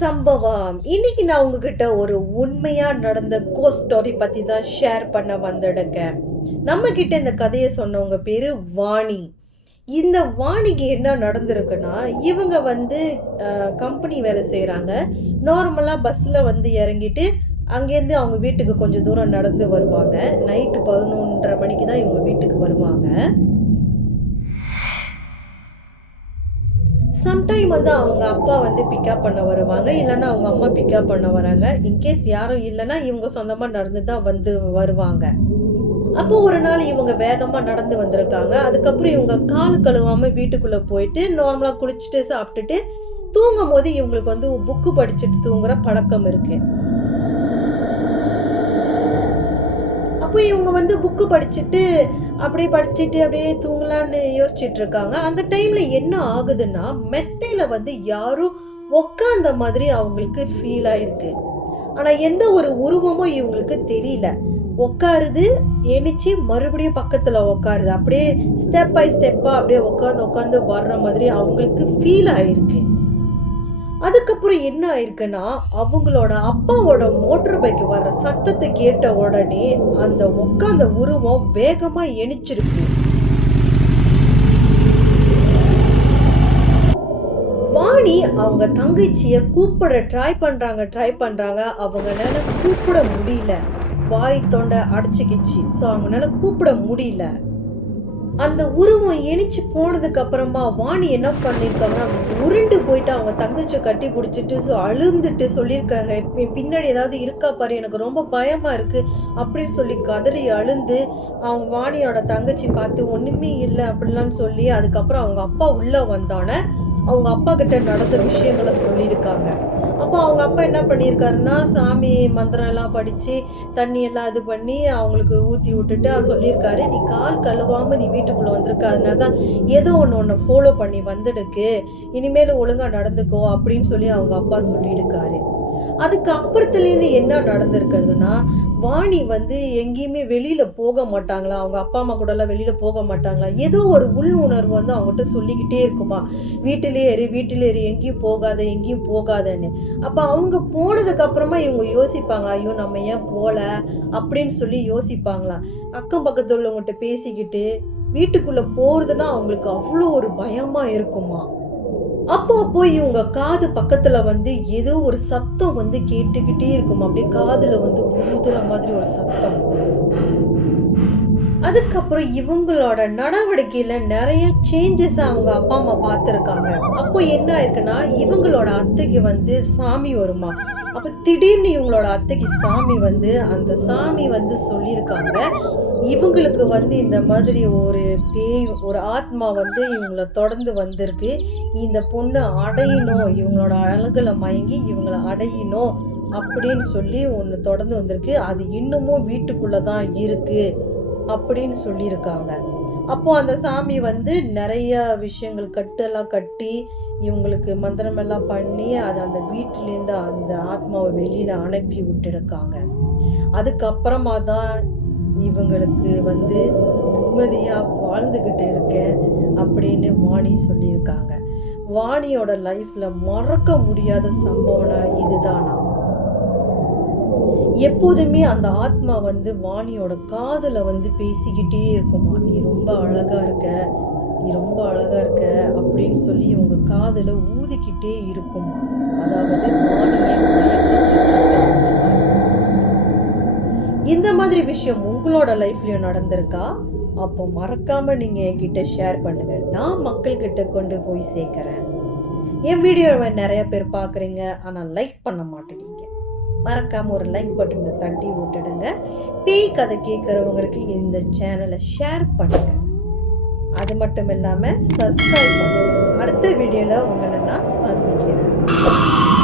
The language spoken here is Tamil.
சம்பவம். இன்னைக்கு நான் உங்ககிட்ட ஒரு உண்மையா நடந்த கோஸ்ட் ஸ்டோரி பத்தி தான் ஷேர் பண்ண வந்துடுங்க. நம்ம கிட்ட இந்த கதையை சொன்னவங்க பேரு வாணி. இந்த வாணிக்கு என்ன நடந்திருக்குன்னா, இவங்க வந்து கம்பெனி வேலை செய்கிறாங்க. நார்மலாக பஸ்ஸில் வந்து இறங்கிட்டு அங்கேருந்து அவங்க வீட்டுக்கு கொஞ்சம் தூரம் நடந்து வருவாங்க. நைட்டு 11:30 மணிக்கு தான் இவங்க வீட்டுக்கு வருவாங்க. சம்டைம் வந்து அவங்க அப்பா வந்து பிக்கப் பண்ண வருவாங்க, இல்லைன்னா அவங்க அம்மா பிக்கப் பண்ண வராங்க. இன்கேஸ் யாரும் இல்லைன்னா இவங்க சொந்தமாக நடந்து தான் வந்து வருவாங்க. அப்போ ஒரு நாள் இவங்க வேகமாக நடந்து வந்திருக்காங்க. அதுக்கப்புறம் இவங்க கால் கழுவாமல் வீட்டுக்குள்ளே போயிட்டு நார்மலாக குளிச்சுட்டு சாப்பிட்டுட்டு தூங்கும் போது இவங்களுக்கு வந்து புக்கு படிச்சுட்டு தூங்குற பழக்கம் இருக்கு. அப்போ இவங்க வந்து புக்கு படிச்சுட்டு அப்படியே தூங்கலான்னு யோசிச்சுட்டு இருக்காங்க. அந்த டைம்ல என்ன ஆகுதுன்னா, மெத்தையில வந்து யாரும் உக்காந்த மாதிரி அவங்களுக்கு ஃபீல் ஆயிருக்கு. ஆனா எந்த ஒரு உருவமும் இவங்களுக்கு தெரியல. உட்காருது, எணிச்சு மறுபடியும் பக்கத்துல உட்காருது. அப்படியே ஸ்டெப் பை ஸ்டெப்பா அப்படியே உட்காந்து வர்ற மாதிரி அவங்களுக்கு ஃபீல் ஆயிருக்கு. அதுக்கப்புறம் என்ன ஆயிருக்குன்னா, அவங்களோட அப்பாவோட மோட்டர் பைக் வர்ற சத்தத்தை கேட்ட உடனே அந்த உட்கார்ந்த உருவம் வேகமா எணிச்சிருக்கு. வாணி அவங்க தங்கச்சிய கூப்பிட ட்ரை பண்றாங்க. அவங்களால கூப்பிட முடியல. வாய் தொண்டை அடைச்சிக்கிச்சு. ஸோ அவங்களால கூப்பிட முடியல. அந்த உருவம் எணிச்சு போனதுக்கு அப்புறமா வாணி என்ன பண்ணியிருக்காங்கன்னா, உருண்டு போயிட்டு அவங்க தங்கச்சியை கட்டி பிடிச்சிட்டு அழுந்துட்டு சொல்லியிருக்காங்க, பின்னாடி ஏதாவது இருக்கா பாரு, எனக்கு ரொம்ப பயமா இருக்கு அப்படின்னு சொல்லி கதறி அழுந்து அவங்க வாணியோட தங்கச்சி பார்த்து ஒண்ணுமே இல்லை அப்படிலாம் சொல்லி, அதுக்கப்புறம் அவங்க அப்பா உள்ள வந்தோடனே அவங்க அப்பா கிட்ட நடந்த விஷயங்களை சொல்லியிருக்காங்க. அப்போ அவங்க அப்பா என்ன பண்ணியிருக்காருன்னா, சாமி மந்திரம் எல்லாம் படித்து தண்ணியெல்லாம் இது பண்ணி அவங்களுக்கு ஊற்றி விட்டுட்டு சொல்லியிருக்காரு, நீ கால் கழுவாமல் நீ வீட்டுக்குள்ளே வந்திருக்க, அதனால தான் ஏதோ ஒன்று ஃபாலோ பண்ணி வந்துடுக்கு, இனிமேல் ஒழுங்காக நடந்துக்கோ அப்படின்னு சொல்லி அவங்க அப்பா சொல்லியிருக்காரு. அதுக்கு அப்புறத்துலேருந்து என்ன நடந்திருக்கிறதுனா, வாணி வந்து எங்கேயுமே வெளியில் போக மாட்டாங்களா, அவங்க அப்பா அம்மா கூடலாம் வெளியில் போக மாட்டாங்களா, ஏதோ ஒரு உள் உணர்வு வந்து அவங்ககிட்ட சொல்லிக்கிட்டே இருக்குமா, வீட்டிலே இரு எங்கேயும் போகாதன்னு. அப்போ அவங்க போனதுக்கு அப்புறமா இவங்க யோசிப்பாங்க, ஐயோ நம்ம ஏன் போகல அப்படின்னு சொல்லி யோசிப்பாங்களா. அக்கம் பக்கத்தில் உள்ளவங்ககிட்ட பேசிக்கிட்டு வீட்டுக்குள்ளே போகிறதுனா அவங்களுக்கு அவ்வளோ ஒரு பயமாக இருக்குமா. அப்போ இவங்க காது பக்கத்துல வந்து ஏதோ ஒரு சத்தம் வந்து கேட்டுக்கிட்டே இருக்கும். அப்படியே காதுல வந்து ஊதுற மாதிரி ஒரு சத்தம். அதுக்கப்புறம் இவங்களோட நடவடிக்கையில நிறைய சேஞ்சஸ் அவங்க அப்பா அம்மா பார்த்துருக்காங்க. அப்போ என்ன ஆயிருக்குன்னா, இவங்களோட அத்தைக்கு வந்து சாமி வருமா. அப்போ திடீர்னு இவங்களோட அத்தைக்கு சாமி வந்து அந்த சாமி வந்து சொல்லியிருக்காங்க, இவங்களுக்கு வந்து இந்த மாதிரி ஒரு பேய், ஒரு ஆத்மா வந்து இவங்கள தொடர்ந்து வந்திருக்கு, இந்த பொண்ணு அடையணும், இவங்களோட அழகுல மயங்கி இவங்கள அடையணும் அப்படின்னு சொல்லி ஒன்று தொடர்ந்து வந்திருக்கு, அது இன்னமும் வீட்டுக்குள்ளதான் இருக்கு அப்படின்னு சொல்லியிருக்காங்க. அப்போ அந்த சாமி வந்து நிறைய விஷயங்கள் கட்டெல்லாம் கட்டி இவங்களுக்கு மந்திரமெல்லாம் பண்ணி அதை அந்த வீட்டிலேருந்து அந்த ஆத்மாவை வெளியில அனுப்பி விட்டுருக்காங்க. அதுக்கப்புறமா தான் இவங்களுக்கு வந்து நிம்மதியா வாழ்ந்துகிட்டு இருக்கேன் அப்படின்னு வாணி சொல்லியிருக்காங்க. வாணியோட லைஃப்ல மறக்க முடியாத சம்பவம்னா இதுதானா. எப்போதுமே அந்த ஆத்மா வந்து வாணியோட காதுல வந்து பேசிக்கிட்டே இருக்குமா, நீ ரொம்ப அழகா இருக்க அப்படின்னு சொல்லி இவங்க காதுல ஊதிக்கிட்டே இருக்குமா. அதாவது இந்த மாதிரி விஷயம் உங்களோட லைஃப்லயும் நடந்திருக்கா? அப்போ மறக்காம நீங்க என்கிட்ட ஷேர் பண்ணுங்க, நான் மக்கள் கிட்ட கொண்டு போய் சேர்க்கிறேன். என் வீடியோவை நிறைய பேர் பார்க்குறீங்க, ஆனால் லைக் பண்ண மாட்டேங்க. மறக்காம ஒரு லைக் பட்டனை தட்டி விட்டுடுங்க. பேய் கதை கேட்குறவங்களுக்கு இந்த சேனலை ஷேர் பண்ணுங்க. அது மட்டும் இல்லாமல் சப்ஸ்கிரைப் பண்ணுங்க. அடுத்த வீடியோவில் உங்களை நான் சந்திக்கிறேன்.